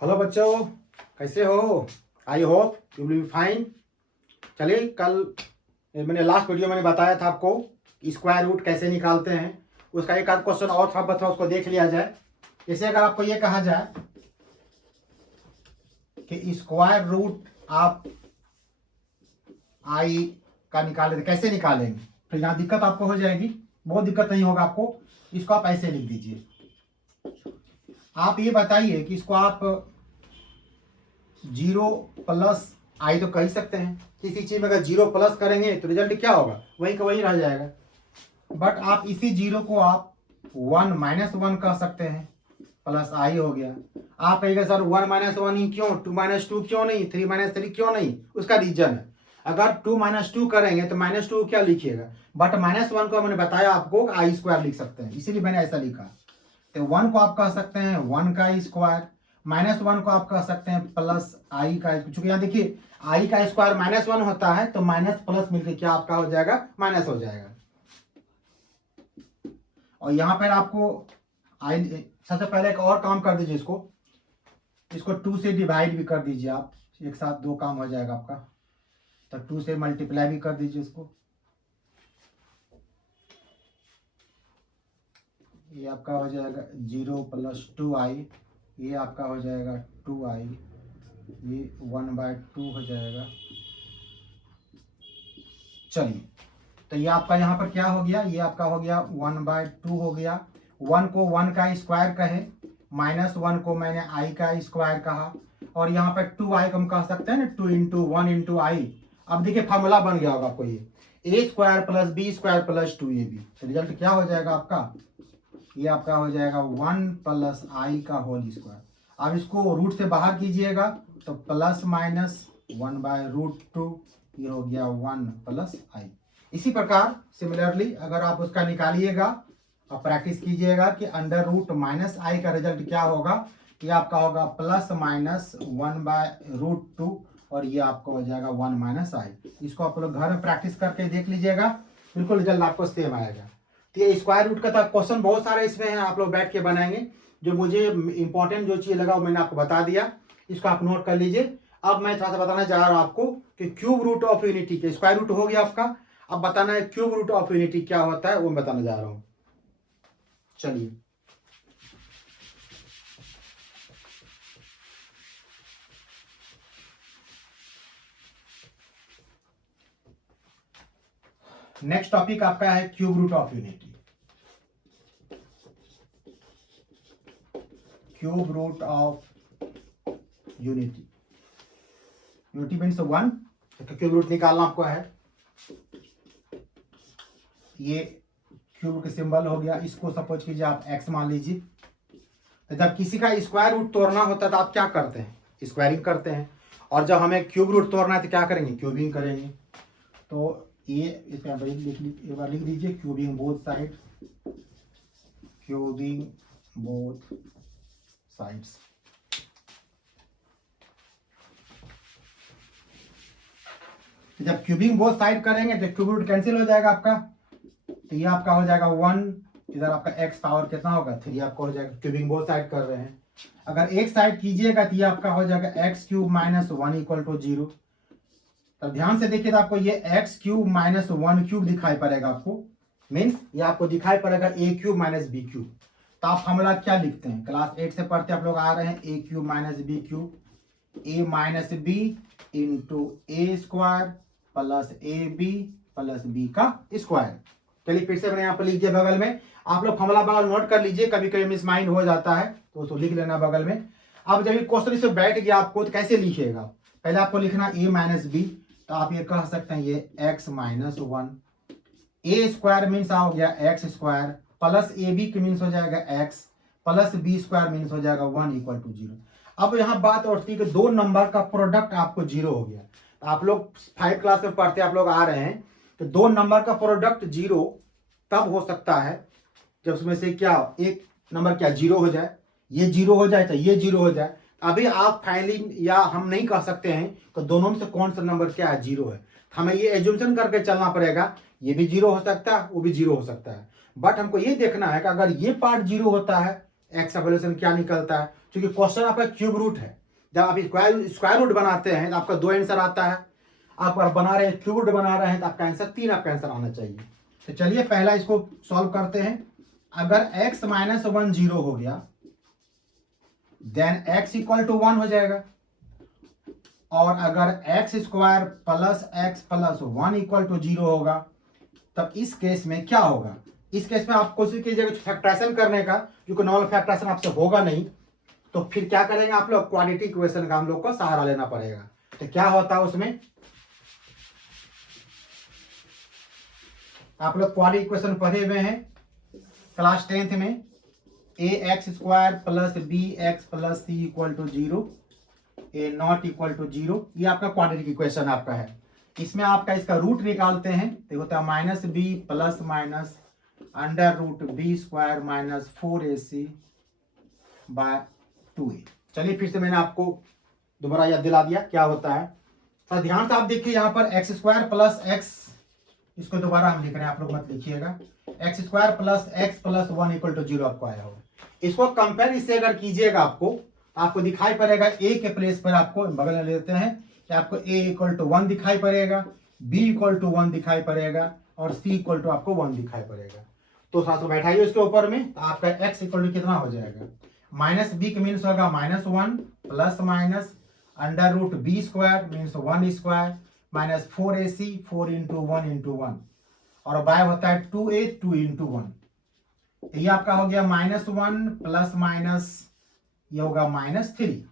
Hello बच्चों, कैसे हो? I hope you will be fine. चलिए, कल मैंने लास्ट वीडियो में बताया था आपको स्क्वायर रूट कैसे निकालते हैं। उसका एक आध क्वेश्चन और था, बता उसको देख लिया जाए। जैसे अगर आपको ये कहा जाए कि स्क्वायर रूट आप आई का निकाले, कैसे निकालेंगे? तो यहाँ दिक्कत आपको हो जाएगी, बहुत दिक्कत नहीं होगा आपको। इसको आप ऐसे लिख दीजिए। आप ये बताइए कि इसको आप 0 प्लस आई तो कह ही सकते हैं। किसी चीज में अगर 0 प्लस करेंगे तो रिजल्ट क्या होगा? वही का वही रह जाएगा। बट आप इसी 0 को आप 1 माइनस 1 कह सकते हैं, प्लस आई हो गया। आप कहेंगे सर 1 माइनस 1 ही क्यों, 2 माइनस 2 क्यों नहीं, 3 माइनस 3 क्यों नहीं? उसका रीजन है, अगर 2 माइनस 2 करेंगे तो माइनस 2 क्या लिखिएगा, बट माइनस 1 को मैंने बताया आपको आई स्क्वायर लिख सकते हैं, इसीलिए मैंने ऐसा लिखा। तो 1 को आप कह सकते हैं 1 का स्क्वायर, माइनस 1 को आप कह सकते हैं प्लस आई का। चूंकि यहाँ देखिए आई का स्क्वायर माइनस 1 होता है, तो माइनस प्लस मिलकर क्या आपका हो जाएगा, माइनस हो जाएगा। और यहाँ पर आपको आई, सबसे पहले एक और काम कर दीजिए, इसको 2 से डिवाइड भी कर दीजिए आप, एक साथ दो काम हो जाएगा आपका। तो 2 से मल्टीप्लाई भी कर दीजिए इसको। ये आपका हो जाएगा 0 प्लस 2i, ये आपका हो जाएगा 2i, ये 1/2 हो जाएगा। चलिए, तो ये आपका यहाँ पर क्या हो गया, ये आपका हो गया 1/2 हो गया। 1 को 1 का स्क्वायर कहे, माइनस 1 को मैंने आई का स्क्वायर कहा, और यहाँ पर 2i को हम कह सकते हैं ना, 2 इंटू 1 इंटू आई। अब देखिए फॉर्मूला बन गया होगा आपको, ये A square plus B square plus 2ab। तो रिजल्ट क्या हो जाएगा आपका, ये आपका हो जाएगा 1 प्लस आई का होल स्क्वायर। अब इसको रूट से बाहर कीजिएगा तो प्लस माइनस 1/√2, ये हो गया 1 प्लस आई। इसी प्रकार सिमिलरली अगर आप उसका निकालिएगा और प्रैक्टिस कीजिएगा कि अंडर रूट माइनस आई का रिजल्ट क्या होगा, ये आपका होगा प्लस माइनस 1/√2, और ये आपका हो जाएगा 1 माइनस आई। इसको आप लोग घर में प्रैक्टिस करके देख लीजिएगा, बिल्कुल रिजल्ट आपको सेम आएगा। तो ये स्क्वायर रूट का था क्वेश्चन, बहुत सारे इसमें हैं, आप लोग बैठ के बनाएंगे। जो मुझे इंपॉर्टेंट जो चीज लगा वो मैंने आपको बता दिया, इसको आप नोट कर लीजिए। अब मैं थोड़ा सा बताना चाह रहा हूं आपको कि क्यूब रूट ऑफ यूनिटी के, स्क्वायर रूट हो गया आपका, अब बताना है क्यूब रूट ऑफ यूनिटी क्या होता है, वो मैं बताने जा रहा हूं। चलिए, नेक्स्ट टॉपिक आपका है cube root of unity. Cube root of unity, unity means 1, तो क्यूब रूट निकालना आपको है। ये क्यूब का सिंबल हो गया, इसको सपोज कीजिए आप x मान लीजिए। तो जब किसी का स्क्वायर रूट तोड़ना होता है तो आप क्या करते हैं, स्क्वायरिंग करते हैं, और जब हमें क्यूब रूट तोड़ना है तो क्या करेंगे, क्यूबिंग करेंगे। तो ये इसका एक बार लिख दीजिए, cubing both side, cubing both sides. तो जब क्यूबिंग बोथ साइड करेंगे तो क्यूब रूट कैंसिल हो जाएगा आपका, तो ये आपका हो जाएगा 1, इधर आपका x पावर कितना होगा 3 आपका हो जाएगा। क्यूबिंग बोथ साइड कर रहे हैं, अगर एक साइड कीजिएगा तो ये आपका हो जाएगा x cube minus 1 equal to 0। तो ध्यान से देखिए तो आपको ये x क्यूब माइनस 1 क्यूब दिखाई पड़ेगा आपको, मीन्स ये आपको दिखाई पड़ेगा a cube minus B cube. तो आप फॉर्मूला क्या लिखते हैं, क्लास 8 से पढ़ते आप लोग आ रहे हैं, a cube minus B cube, a minus B into A square plus A B plus B का स्क्वायर। चलिए फिर से मैंने यहाँ पर लिख दिया बगल में, आप लोग फॉर्मूला बगल नोट कर लीजिए, कभी कभी मिस माइंड हो जाता है तो उसको लिख लेना बगल में। अब जब ये क्वेश्चन इससे बैठ गया आपको तो कैसे लिखिएगा, पहले आपको लिखना a माइनस बी, तो आप ये कह सकते हैं ये x minus 1, A square means हो गया X square, plus A B means हो जाएगा x, plus B square means हो जाएगा 1 इक्वल टू 0। अब यहाँ बात उठती है कि दो नंबर का प्रोडक्ट आपको 0 हो गया। तो आप लोग 5 क्लास में पढ़ते आप लोग आ रहे हैं, तो दो नंबर का प्रोडक्ट 0 तब हो सकता है जब उसमें से क्या एक नंबर क्या 0 हो जाए, ये 0 हो जाए तो ये 0 हो जाए। अभी आप फाइनली या हम नहीं कह सकते हैं तो दोनों में से कौन सा नंबर क्या है, 0 है। हमें ये एज्यूमशन करके चलना पड़ेगा, ये भी 0 हो सकता है वो भी 0 हो सकता है, बट हमको ये देखना है कि अगर ये पार्ट 0 होता है एक्स का वैल्यूएशन क्या निकलता है, क्योंकि क्वेश्चन आपका क्यूब रूट है। जब आप स्क्वायर रूट बनाते हैं तो आपका 2 आंसर आता है, आप बना रहे हैं क्यूब रूट बना रहे हैं तो आपका आंसर 3 आपका आंसर आना चाहिए। तो चलिए पहला इसको सॉल्व करते हैं। अगर x माइनस 1 0 हो गया देन x इक्वल टू 1 हो जाएगा, और अगर X square plus X plus 1 equal to 0 होगा तब इस केस में क्या होगा। इस केस में आप कोशिश कीजिएगा फैक्टराइजेशन करने का, क्योंकि नॉर्मल फैक्टराइजेशन आपसे होगा नहीं, तो फिर क्या करेंगे आप लोग, क्वाड्रेटिक इक्वेशन का हम लोग को सहारा लेना पड़ेगा। तो क्या होता है उसमें, आप लोग क्वाड्रेटिक इक्वेशन पढ़े हुए हैं क्लास 10th में, A X square plus B X plus C equal to 0, A not equal to 0, ये आपका क्वाड्रेटिक इक्वेशन आपका है। इसमें आपका इसका रूट निकालते हैं तो होता है minus B plus minus under root B square minus 4ac by 2a। चलिए फिर से मैंने आपको दोबारा याद दिला दिया क्या होता है। तो ध्यान से आप देखिए यहाँ पर एक्स स्क्वायर प्लस एक्स, इसको दोबारा हम लिख रहे हैं, आप लोग मत लिखिएगा, X square plus X plus 1 equal to 0 आपको आया होगा। इसको कंपेयर इससे अगर कीजिएगा आपको दिखाई पड़ेगा ए के प्लेस पर आपको बगल में लेते हैं कि आपको ए इक्वल टू 1 दिखाई पड़ेगा, बी इक्वल टू 1 दिखाई पड़ेगा और सी इक्वल टू आपको 1 दिखाई पड़ेगा। तो साथ में बैठाइए उसके ऊपर में, तो आपका एक्स इक्वल टू कितना हो जाएगा, माइनस बी के मीन्स होगा -1 plus minus under root B square means 1 square minus 4ac 4 into 1 into 1, और बाय होता है 2a 2 इंटू 1। तो ये आपका हो गया -1 प्लस माइनस ये होगा -3।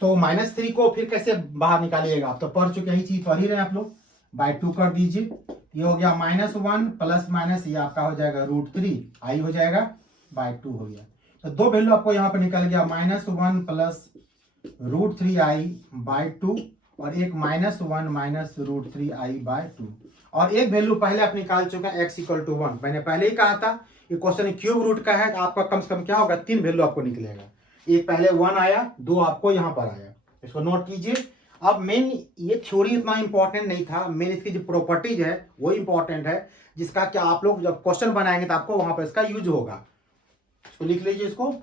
तो -3 को फिर कैसे बाहर निकालिएगा, आप तो पढ़ चुके हैं, चीज पढ़ ही रहे हैं आप लोग, बाय 2 कर दीजिए। ये हो गया -1 प्लस माइनस ये आपका हो जाएगा √3 आई हो जाएगा बाय 2 हो गया। तो दो वैल्यू आपको यहाँ पे निकल गया, -1 प्लस √3i बाय 2 और एक -1 माइनस √3i बाय 2, और एक वैल्यू पहले आप निकाल चुके हैं x इक्वल टू 1। मैंने पहले ही कहा था ये क्वेश्चन क्यूब रूट का है, तो आपका कम से कम क्या होगा, 3 वैल्यू आपको निकलेगा। एक पहले 1 आया, 2 आपको यहाँ पर आया, इसको नोट कीजिए। अब मेन ये थ्योरी इतना इंपॉर्टेंट नहीं था, मेन इसकी जो प्रॉपर्टीज है वो इंपॉर्टेंट है, जिसका क्या आप लोग जब क्वेश्चन बनाएंगे तो आपको वहां पर इसका यूज होगा। इसको लिख लीजिए इसको,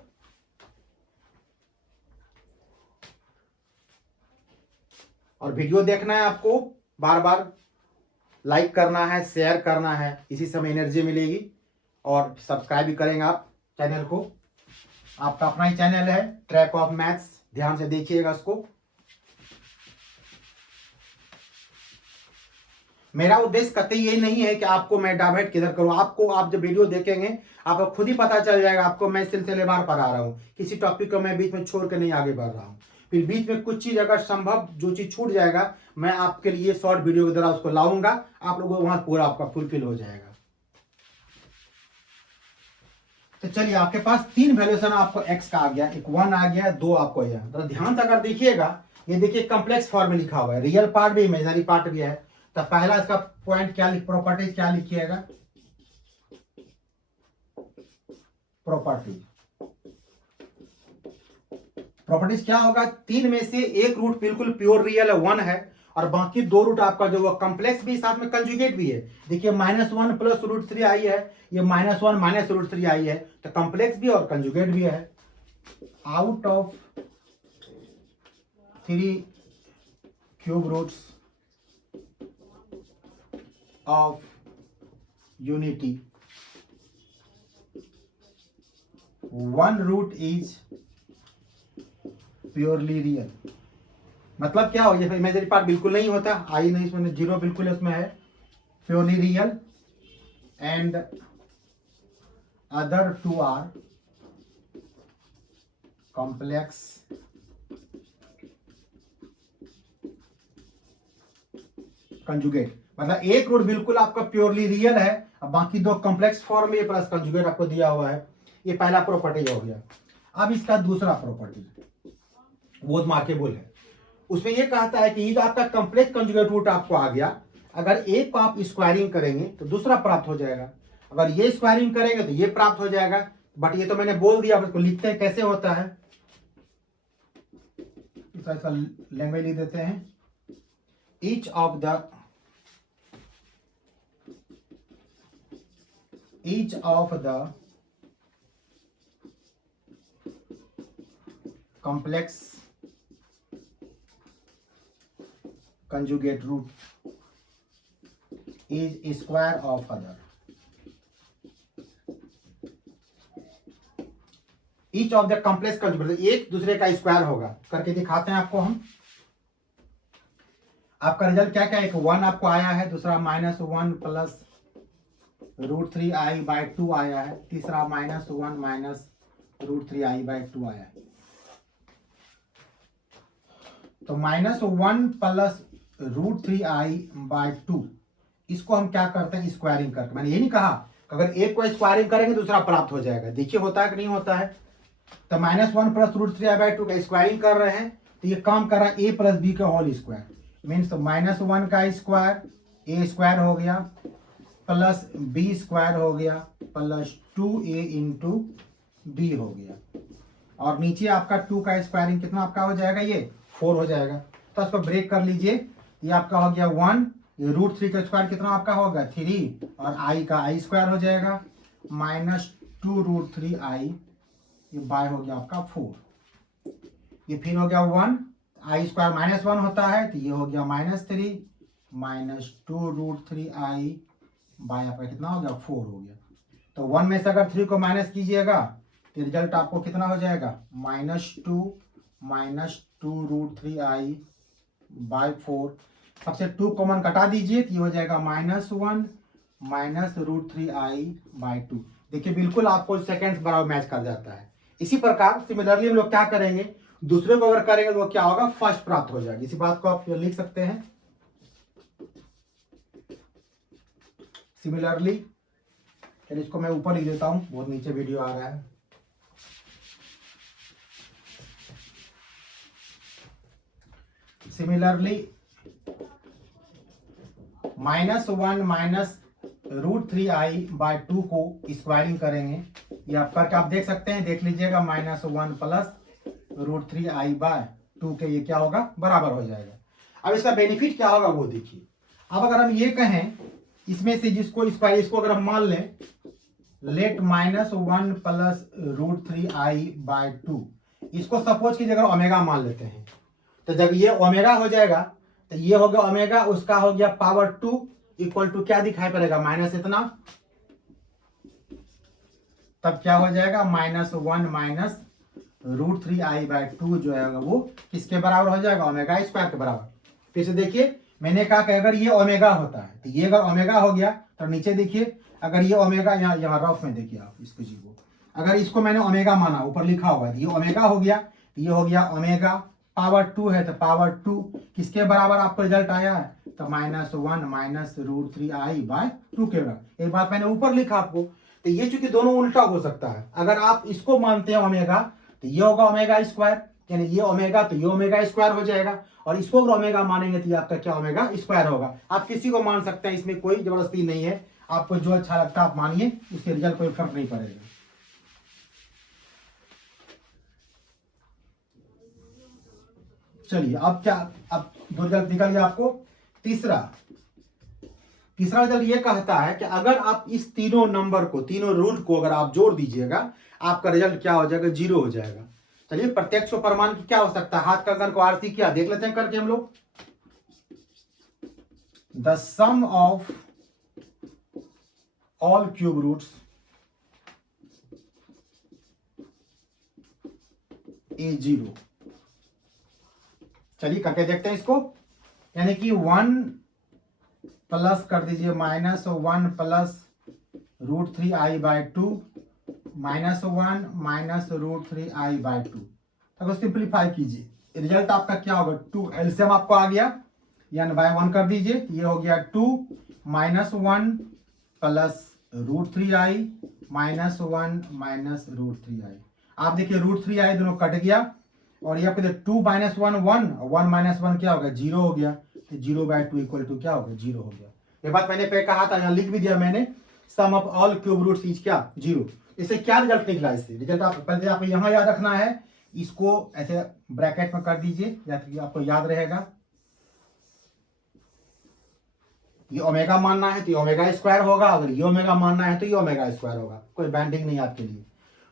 और वीडियो देखना है आपको, बार बार लाइक करना है, शेयर करना है, इसी समय एनर्जी मिलेगी। और सब्सक्राइब भी करेंगे आप चैनल को, आपका अपना ही चैनल है ट्रैक ऑफ मैथ्स, ध्यान से देखिएगा उसको। मेरा उद्देश्य कतई ये नहीं है कि आपको मैं डाइवर्ट किधर करूं, आपको आप जब वीडियो देखेंगे आपको खुद ही पता चल जाएगा, आपको मैं सिलसिलेवार पढ़ा रहा हूं, किसी टॉपिक को मैं बीच में छोड़ के नहीं आगे बढ़ रहा हूं। फिर बीच में कुछ चीज अगर संभव जो चीज छूट जाएगा मैं आपके लिए शॉर्ट वीडियो के द्वारा उसको लाऊंगा, आप लोगों को वहां पूरा आपका फुलफिल हो जाएगा। तो चलिए आपके पास 3 वैल्यूएशन आपको x का आ गया, एक 1 आ गया, 2 आपको यह। तो ध्यान से अगर देखिएगा, ये देखिए कॉम्प्लेक्स फॉर्म में लिखा हुआ है, रियल पार्ट भी इमेजिनरी पार्ट भी है। तो पहला इसका पॉइंट क्या प्रॉपर्टीज क्या लिखिएगा, प्रॉपर्टीज क्या होगा, 3 में से एक रूट बिल्कुल प्योर रियल है 1 है, और बाकी 2 रूट आपका जो वो कॉम्प्लेक्स भी साथ में कंजुगेट भी है। देखिए -1 प्लस √3i है, ये -1 माइनस √3i है, तो कॉम्प्लेक्स भी और कंजुगेट भी है। Out of 3 cube roots of unity 1 root is purely real. मतलब क्या हो, जैसे इमेजिनरी पार्ट बिल्कुल नहीं होता, आई नहीं इसमें 0 बिल्कुल इसमें है, purely real, and other 2 are complex conjugate. मतलब एक रूट बिल्कुल आपका प्योरली रियल है, अब बाकी 2 कॉम्प्लेक्स फॉर्म में प्लस कंजुगेट आपको दिया हुआ है। ये पहला प्रॉपर्टी हो गया। अब इसका दूसरा प्रॉपर्टी वो मार्केबल है, उसमें ये कहता है कि ये जो आपका कॉम्प्लेक्स कंजुगेट रूट आपको आ गया, अगर एक को आप स्क्वायरिंग करेंगे तो दूसरा प्राप्त हो जाएगा, अगर ये स्क्वायरिंग करेंगे तो ये प्राप्त हो जाएगा। बट ये तो मैंने बोल दिया, इसको लिखते हैं कैसे होता है, इसका लैंग्वेज लिख देते हैं, each of the each of the complex conjugate root is square of other. Each of the complex conjugate, एक दूसरे का स्क्वायर होगा। करके दिखाते हैं आपको हम। आपका रिजल्ट क्या क्या है? एक 1 आपको आया है, दूसरा -1 प्लस √3i/2 आया है, तीसरा -1 माइनस √3i/2 आया है। तो -1 प्लस √3i/2 इसको हम क्या करते हैं? स्क्वायरिंग करके। मैंने ये नहीं कहा अगर एक को स्क्वायरिंग करेंगे दूसरा प्राप्त हो जाएगा। देखिए होता है कि नहीं होता है। तो -1 प्लस √3i/2 का स्क्वायरिंग कर रहे हैं, तो ये काम कर रहा है a प्लस बी का होल स्क्वायर। मीन्स -1 का स्क्वायर a स्क्वायर हो गया प्लस b स्क्वायर हो गया प्लस 2a इंटू बी हो गया। और नीचे आपका 2 का स्क्वायरिंग कितना आपका हो जाएगा? ये 4 हो जाएगा। तो इसको ब्रेक कर लीजिए। ये आपका हो गया 1, ये √3 का स्क्वायर कितना आपका होगा? 3, और i का i स्क्वायर हो जाएगा -2 √3i, ये बाय हो गया आपका 4। ये फिर हो गया 1, i स्क्वायर -1 होता है, तो ये हो गया -3 -2 √3i बाय आपका कितना हो गया? 4 हो गया। तो 1 में से अगर 3 को माइनस कीजिएगा तो रिजल्ट आपको कितना हो जाएगा? -2 √3i बाय 4। सबसे 2 कॉमन कटा दीजिए तो ये हो जाएगा -1 -√3i/2। देखिए बिल्कुल आपको सेकंड्स बराबर मैच कर जाता है। इसी प्रकार सिमिलरली हम लोग क्या करेंगे? दूसरे को अगर करेंगे तो क्या होगा? फर्स्ट प्राप्त हो जाएगा। इसी बात को आप लिख सकते हैं। सिमिलरली, चलिए इसको मैं ऊपर लिख देता हूं, बहुत नीचे वीडियो आ रहा है। सिमिलरली -1 माइनस √3i/2 को स्क्वायरिंग करेंगे। ये आप करके आप देख सकते हैं, देख लीजिएगा। -1 प्लस √3i/2 के ये क्या होगा? बराबर हो जाएगा। अब इसका बेनिफिट क्या होगा वो देखिए। अब अगर हम ये कहें इसमें से जिसको स्क्वायर, इसको अगर हम मान लें लेट -1 प्लस √3i/2, इसको सपोज कीजिए अगर ओमेगा मान लेते हैं, तो जब ये ओमेगा हो जाएगा तो ये हो गया ओमेगा, उसका हो गया पावर 2 इक्वल टू क्या दिखाई पड़ेगा? माइनस इतना। तब क्या हो जाएगा? -1 माइनस √3i/2 जो है वो किसके बराबर हो जाएगा? ओमेगा स्क्वायर के बराबर। फिर से देखिए, मैंने कहा कि अगर ये ओमेगा होता है तो ये अगर ओमेगा हो गया तो नीचे देखिए, अगर ये ओमेगा यहाँ रफ में देखिए आप इसको जी को, अगर इसको मैंने ओमेगा माना, ऊपर लिखा हुआ है, तो ये ओमेगा हो गया, तो ये हो गया ओमेगा पावर 2 है, तो पावर 2 किसके बराबर आपको रिजल्ट आया है? तो -1 माइनस √3i/2 के बराबर। एक बात मैंने ऊपर लिखा आपको। तो ये चूंकि दोनों उल्टा हो सकता है, अगर आप इसको मानते हैं ओमेगा तो ये होगा ओमेगा स्क्वायर, यानी ये ओमेगा तो ये ओमेगा स्क्वायर हो जाएगा, और इसको अगर ओमेगा मानेंगे तो ये आपका क्या ओमेगा स्क्वायर होगा। आप किसी को मान सकते हैं, इसमें कोई जबरदस्ती नहीं है। आपको जो अच्छा लगता है आप मानिए, उससे रिजल्ट कोई फर्क नहीं पड़ेगा। चलिए अब क्या, अब दो रिजल्ट निकल गया आपको। तीसरा रिजल्ट ये कहता है कि अगर आप इस तीनों नंबर को, तीनों रूट को अगर आप जोड़ दीजिएगा, आपका रिजल्ट क्या हो जाएगा? 0 हो जाएगा। चलिए प्रत्यक्ष और प्रमाण की क्या हो सकता है? हाथ का अंकन को आरती क्या देख लेते हैं करके हम लोग। The sum of all cube roots is 0। चलिए करके देखते हैं इसको। यानी कि 1 प्लस कर दीजिए -1 प्लस √3i/2 -1 माइनस √3i/2। अगर सिंप्लीफाई कीजिए, रिजल्ट आपका क्या होगा? 2 एलसीएम आपको आ गया, यानी बाय 1 कर दीजिए, ये हो गया 2 -1 प्लस √3i -1 माइनस √3i। आप देखिए √3i दोनों कट गया, और ये आपको 2 -1 1, 1 माइनस 1 क्या होगा? 0 हो गया। तो 0/2 इक्वल टू क्या होगा? 0 हो गया। ये बात मैंने पे कहा था, यहाँ लिख भी दिया मैंने। Sum of all cube roots is क्या? 0। इससे क्या रिजल्ट निकला? इससे रिजल्ट आप पहले आपको यहाँ याद रखना है, इसको ऐसे ब्रैकेट में कर दीजिए, या आपको याद रहेगा। ये ओमेगा मानना है तो ये ओमेगा स्क्वायर होगा, अगर ये ओमेगा मानना है तो ये ओमेगा स्क्वायर होगा, कोई बैंडिंग नहीं आपके लिए।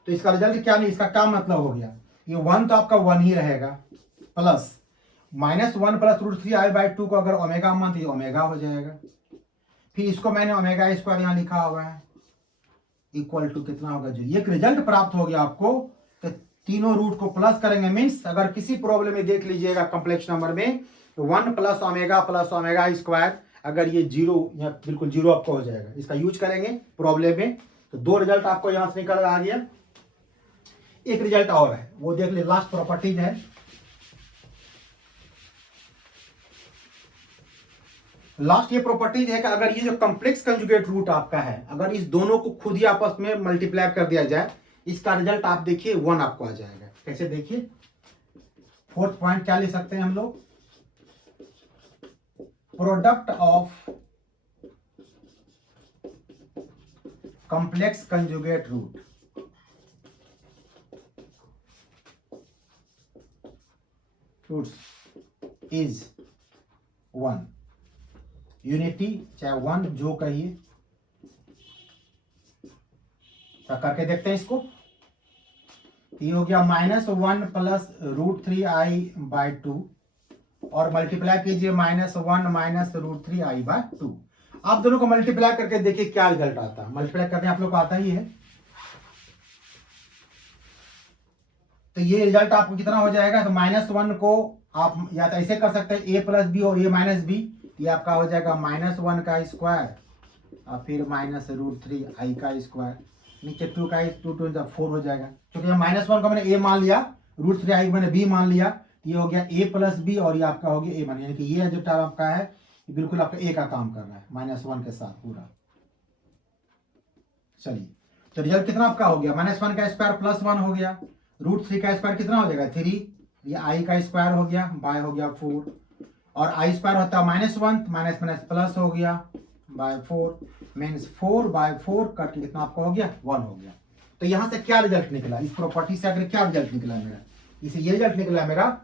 तो इसका रिजल्ट क्या नहीं, इसका क्या मतलब हो गया, ये 1 तो आपका 1 ही रहेगा, प्लस -1 प्लस √3i/2 को अगर ओमेगा मान तो ये ओमेगा हो जाएगा। फिर इसको मैंने ओमेगा स्क्वायर यहाँ लिखा हुआ है, इक्वल टू कितना होगा, जो ये रिजल्ट प्राप्त हो गया आपको। तो तीनों रूट को प्लस करेंगे, मीन्स अगर किसी प्रॉब्लम में देख लीजिएगा कॉम्प्लेक्स नंबर में, तो 1 प्लस ओमेगा स्क्वायर, अगर ये जीरो या बिल्कुल जीरो आपको हो जाएगा, इसका यूज करेंगे प्रॉब्लम में। तो 2 रिजल्ट आपको यहां से निकल आ गया। एक रिजल्ट और है, वो देख ले, लास्ट प्रॉपर्टीज है। लास्ट ये प्रॉपर्टीज है कि अगर ये जो कॉम्प्लेक्स कंजुगेट रूट आपका है, अगर इस दोनों को खुद ही आपस में मल्टीप्लाई कर दिया जाए, इसका रिजल्ट आप देखिए 1 आपको आ जाएगा। कैसे देखिए, फोर्थ पॉइंट क्या ले सकते हैं हम लोग, product of complex conjugate root roots is 1, unity चाहे 1 जो कहिए। तो करके देखते हैं इसको। ये हो गया -1 प्लस √3i/2 और मल्टीप्लाई कीजिए -1 माइनस √3i/2। आप दोनों को मल्टीप्लाई करके देखिए क्या रिजल्ट आता है। मल्टीप्लाई करने आप लोग को आता ही है, तो ये रिजल्ट आपको कितना हो जाएगा, तो -1 को आप या तो ऐसे कर सकते हैं a प्लस बी और a माइनस बी, ये आपका हो जाएगा -1 का स्क्वायर और फिर -√3i का स्क्वायर, नीचे 2 का 2 2 4 हो जाएगा। क्योंकि -1 को मैंने a मान लिया, √3i को मैंने b मान लिया, ये हो गया a प्लस बी और ये आपका हो गया a मान, यानी कि ये जो टर्म आपका है ये बिल्कुल आपका a का काम कर रहा है -1 के साथ पूरा। चलिए, तो रिजल्ट कितना आपका हो गया, -1 का स्क्वायर प्लस 1 हो गया, √3 का स्क्वायर कितना हो जाएगा 3, ये i का स्क्वायर हो गया, बाय हो गया 4, और i स्क्वायर होता है -1, माइनस माइनस प्लस हो गया बाय 4, मीन्स 4/4 कट के कितना आपका हो गया 1 हो गया। तो यहां से क्या रिजल्ट निकला, इस प्रॉपर्टी से अगर क्या रिजल्ट निकला मेरा, इसे ये रिजल्ट निकला मेरा।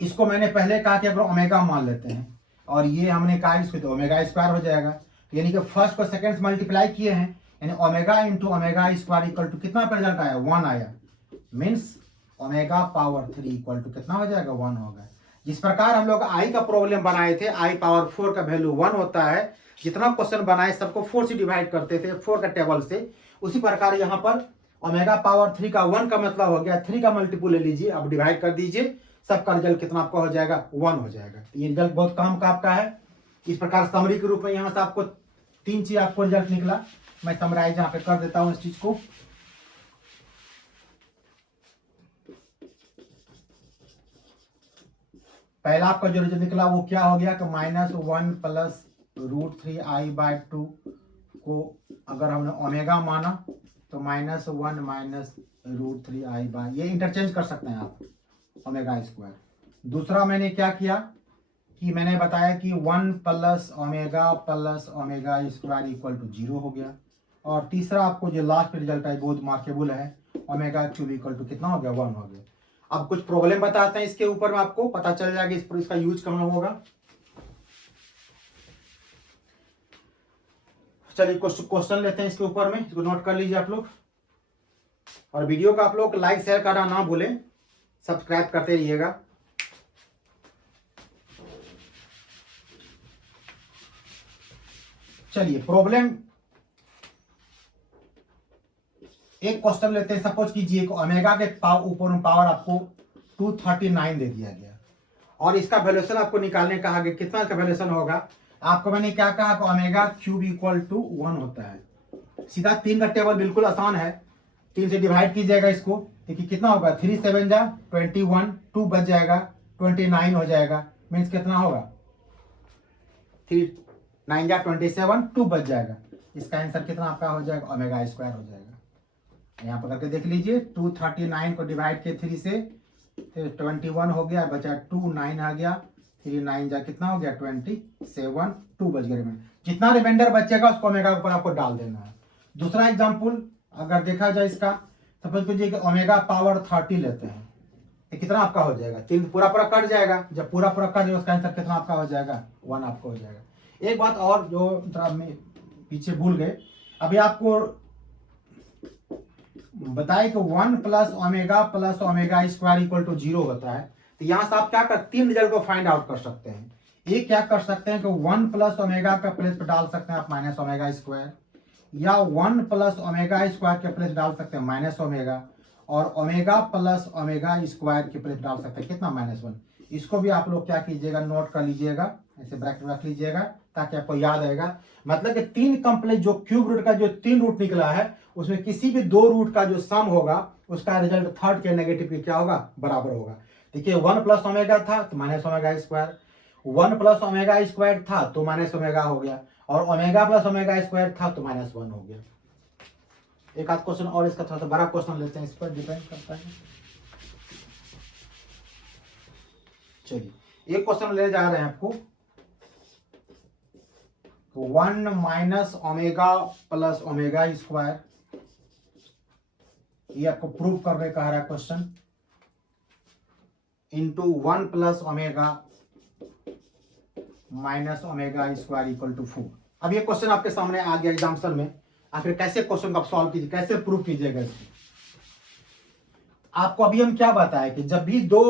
इसको मैंने पहले कहा कि अगर ओमेगा मान लेते हैं और ये हमने कहा इसको तो ओमेगा स्क्वायर हो जाएगा, तो यानी कि फर्स्ट को सेकंड से मल्टीप्लाई किए हैं, यानी omega into omega square equal to कितना रिजल्ट आया 1 आया, means omega power 3 equal to कितना हो जाएगा 1 होगा। जिस प्रकार हम लोग आई का प्रॉब्लम बनाए थे, आई पावर 4 का वैल्यू 1 होता है, जितना क्वेश्चन बनाए सबको 4 से डिवाइड करते थे 4 का टेबल से, उसी प्रकार यहाँ पर ओमेगा पावर 3 का 1 का मतलब हो गया 3 का मल्टीपल ले लीजिए, अब डिवाइड कर दीजिए, सबका रिजल्ट कितना आपका हो जाएगा 1 हो जाएगा। तो ये रिजल्ट बहुत काम का आपका है। इस प्रकार समरी के रूप में यहाँ से आपको 3 चीज आपको रिजल्ट निकला, मैं समराइज यहाँ पे कर देता हूँ इस चीज को। पहला आपका जो रिजल्ट निकला वो क्या हो गया कि -1 प्लस √3i/2 को अगर हमने ओमेगा माना तो -1 माइनस √3i/, ये इंटरचेंज कर सकते हैं आप ओमेगा स्क्वायर। दूसरा मैंने क्या किया कि मैंने बताया कि 1 plus omega square equal to 0 हो गया। और तीसरा आपको जो लास्ट रिजल्ट है बहुत मार्केबल है, ओमेगा क्यूब इक्वल टू कितना हो गया 1 हो गया। अब कुछ प्रॉब्लम बताते हैं इसके ऊपर में, आपको पता चल जाएगा इस पर इसका यूज कहाँ होगा। चलिए क्वेश्चन लेते हैं इसके ऊपर में, इसको नोट कर लीजिए आप लोग, और वीडियो को आप लोग लाइक शेयर करना ना भूलें, सब्सक्राइब करते रहिएगा। चलिए प्रॉब्लम एक क्वेश्चन लेते हैं। सपोज कीजिए ओमेगा के ऊपर पावर आपको 239 दे दिया गया और इसका वैल्यूएशन आपको निकालने कहा गया, कितना का वैल्यूएशन होगा। आपको मैंने क्या कहा कि ओमेगा क्यूब इक्वल टू 1 होता है। सीधा 3 का टेबल बिल्कुल आसान है, 3 से डिवाइड कीजिएगा इसको, देखिए कितना होगा 3 7 जा 21, 2 बच जाएगा 29 हो जाएगा, मीन्स कितना होगा 3 9 जा 27, 2 बच जाएगा। इसका आंसर कितना आपका हो जाएगा ओमेगा स्क्वायर हो जाएगा। यहाँ पर करके देख लीजिए, 239 को डिवाइड किए 3 से, फिर 21 हो गया, बचा 2 9 आ गया, 3 9 जा कितना हो गया 27, 2 बच गया। जितना रिमाइंडर बचेगा उसको ओमेगा के ऊपर आपको डाल देना है। दूसरा एग्जांपल अगर देखा जाए इसका, सपोज कीजिए कि ओमेगा पावर 30 लेते हैं, तो कितना आपका हो जाएगा 3 पूरा कट जाएगा। जब पूरा कट जाएगा उसका आंसर कितना आपका हो जाएगा 1 आपका हो जाएगा। एक बात और जो थोड़ा मैं पीछे भूल गए, अभी आपको बताए कि 1 plus omega square equal to 0 होता है। तो यहां से आप क्या कर, तीन रिजल्ट को फाइंड आउट कर सकते हैं। एक क्या कर सकते हैं कि 1 प्लस ओमेगा का प्लेस पर डाल सकते हैं आप माइनस ओमेगा स्क्वायर, या 1 प्लस ओमेगा स्क्वायर के प्लेस डाल सकते हैं माइनस ओमेगा, और ओमेगा प्लस ओमेगा स्क्वायर के प्लेस डाल सकते हैं कितना -1। इसको भी आप लोग क्या कीजिएगा, नोट कर लीजिएगा, ऐसे ब्रैकेट में रख लीजिएगा ताकि आपको याद आएगा। मतलब कि तीन कंप्लेक्स जो क्यूब रूट का जो 3 रूट निकला है, उसमें किसी भी 2 रूट का जो सम होगा उसका रिजल्ट थर्ड के नेगेटिव के क्या होगा, बराबर होगा। देखिए 1 प्लस ओमेगा था तो minus omega square, 1 plus omega square था तो माइनस ओमेगा हो गया, और ओमेगा प्लस ओमेगा स्क्वायर था तो -1 हो गया। एक आध क्वेश्चन और इसका थोड़ा सा बड़ा क्वेश्चन लेते हैं, इस पर डिपेंड करता है। चलिए एक क्वेश्चन ले जा रहे हैं आपको, 1 minus omega plus omega square, ये आपको प्रूव करने का है question, into 1 plus omega minus omega square equal to 4। अब ये क्वेश्चन आपके सामने आ गया एग्जाम्पल में, आखिर कैसे क्वेश्चन को आप सॉल्व कीजिए, कैसे प्रूव कीजिएगा इसको। आपको अभी हम क्या बताया कि जब भी दो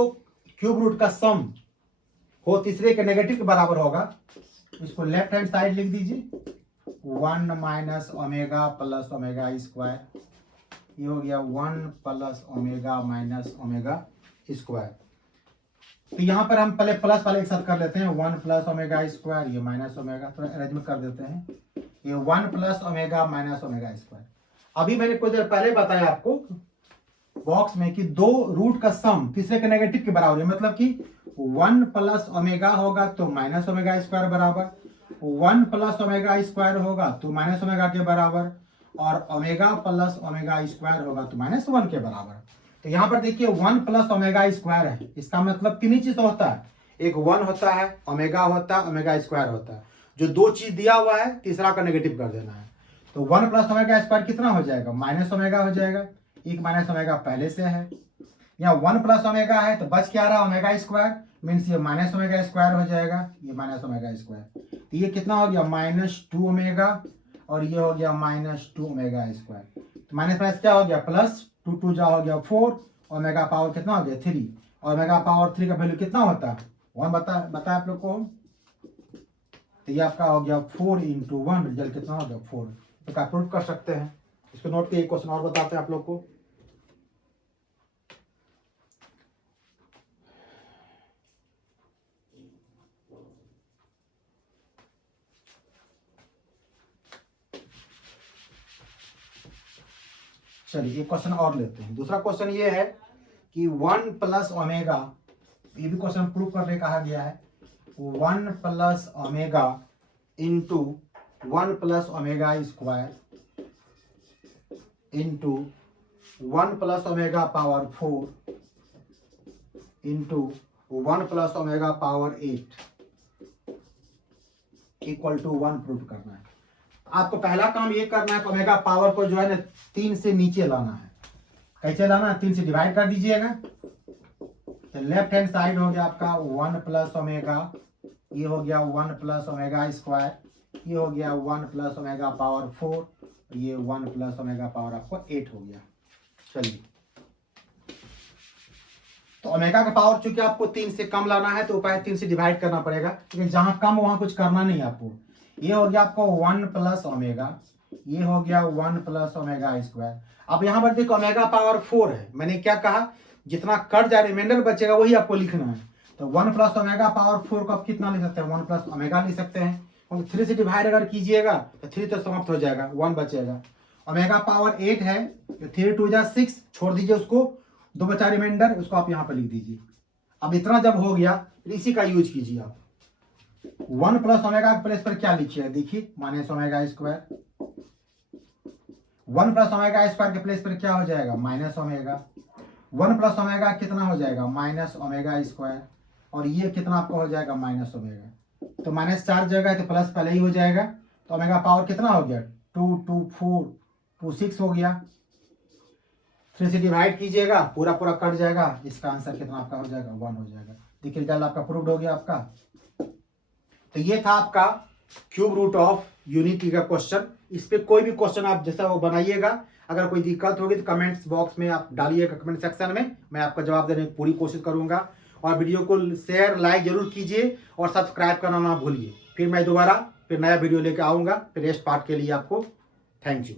क्यूब रूट का सम हो तीसरे के नेगेटिव के बराबर होगा, इसको लेफ्ट हैंड साइड लिख दीजिए, 1 minus omega plus omega square, ये हो गया 1 plus omega minus omega square. तो यहां पर हम पहले प्लस वाले एक साथ कर लेते हैं, 1 प्लस ओमेगा स्क्वायर, ये माइनस ओमेगा, थोड़ा अरेंजमेंट कर देते हैं, ये 1 plus omega minus omega square. अभी मैंने कुछ देर पहले बताया आपको बॉक्स में कि दो रूट का सम तीसरे के नेगेटिव के बराबर है, मतलब कि 1 प्लस ओमेगा होगा तो माइनस ओमेगा स्क्वायर बराबर, 1 प्लस ओमेगा स्क्वायर होगा तो माइनस ओमेगा के बराबर, और ओमेगा प्लस ओमेगा स्क्वायर होगा तो -1 के बराबर। तो यहाँ पर देखिए 1 प्लस ओमेगा स्क्वायर है, इसका मतलब तीन ही चीज होता है, एक 1 होता है, ओमेगा होता है, ओमेगा स्क्वायर होता है। जो दो चीज दिया हुआ है तीसरा का नेगेटिव कर देना है। तो 1 प्लस ओमेगा स्क्वायर कितना हो जाएगा, माइनस ओमेगा हो जाएगा, एक माइनस ओमेगा पहले से है, या 1 प्लस ओमेगा है तो बच क्या रहा ओमेगा स्क्वायर, मीन्स ये माइनस ओमेगा स्क्वायर हो जाएगा, ये माइनस ओमेगा स्क्वायर। तो ये कितना हो गया -2 ओमेगा, और ये हो गया -2 ओमेगा स्क्वायर। तो माइनस माइनस क्या हो गया प्लस, 2 2 जा हो गया 4, ओमेगा पावर कितना हो गया 3, ओमेगा पावर 3 का वैल्यू कितना होता है 1, बता आप लोग को। तो ये आपका हो गया 4 × 1, रिजल्ट कितना हो गया 4। तो क्या प्रूव कर सकते हैं, इसको नोट के एक क्वेश्चन और बताते हैं आप लोग को। चलिए एक क्वेश्चन और लेते हैं। दूसरा क्वेश्चन ये है कि 1 प्लस ओमेगा, ये भी क्वेश्चन प्रूव करने कहा गया है, 1 plus omega into 1 plus omega square into 1 plus omega power 4 into 1 plus omega power 8 equal to 1 prove करना है। आपको पहला काम ये करना है, ओमेगा पावर को जो है ना 3 से नीचे लाना है। कैसे लाना है, 3 से डिवाइड कर दीजिएगा। तो लेफ्ट हैंड साइड हो गया आपका 1 प्लस ओमेगा, ये हो गया 1 प्लस ओमेगा स्क्वायर, ये हो गया 1 प्लस ओमेगा पावर 4, ये 1 प्लस ओमेगा पावर आपको 8 हो गया। चलिए तो ओमेगा का पावर चूंकि आपको 3 से कम लाना है तो उपाय 3 से डिवाइड करना पड़ेगा, लेकिन जहां कम वहां कुछ करना नहीं आपको। ये हो गया आपको 1 प्लस ओमेगा, ये हो गया 1 प्लस ओमेगा स्क्वायर। अब यहां पर देखो ओमेगा पावर 4 है, मैंने क्या कहा जितना कट जाए रिमाइंडर बचेगा वही आपको लिखना है। तो 1 प्लस ओमेगा पावर 4 को आप कितना लिख सकते हैं, 1 प्लस ओमेगा लिख सकते हैं। और 3 से डिवाइड अगर कीजिएगा तो 3 तो समाप्त हो जाएगा, 1 बचेगा। ओमेगा पावर 8 है तो 3 2 जा 6, छोड़ दीजिए उसको, 2 बचा रिमाइंडर, उसको आप यहाँ पे लिख दीजिए। अब इतना जब हो गया इसी का यूज कीजिए आप। 1 प्लस ओमेगा के प्लेस पर क्या लिखिए, देखिए minus omega square, 1 plus omega square के प्लेस पर क्या हो जाएगा माइनस ओमेगा, 1 प्लस ओमेगा कितना हो जाएगा माइनस ओमेगा स्क्वायर, और ये कितना आपका हो जाएगा माइनस ओमेगा। तो -4 जगह है तो प्लस पहले ही हो जाएगा। तो ओमेगा पावर कितना हो गया 2 2 4 2 6 हो गया। 3 से डिवाइड कीजिएगा, पूरा पूरा कट जाएगा, इसका आंसर कितना आपका हो जाएगा 1 हो जाएगा। देखिए रिजल्ट आपका प्रूव्ड हो गया आपका। तो ये था आपका क्यूब रूट ऑफ यूनिटी का क्वेश्चन। इस पे कोई भी क्वेश्चन आप जैसा वो बनाइएगा, अगर कोई दिक्कत होगी तो कमेंट्स बॉक्स में आप डालिएगा, कमेंट सेक्शन में, मैं आपका जवाब देने की पूरी कोशिश करूंगा। और वीडियो को शेयर लाइक जरूर कीजिए और सब्सक्राइब करना ना भूलिए। फिर मैं दोबारा फिर नया वीडियो लेकर आऊँगा फिर नेक्स्ट पार्ट के लिए आपको। Thank you.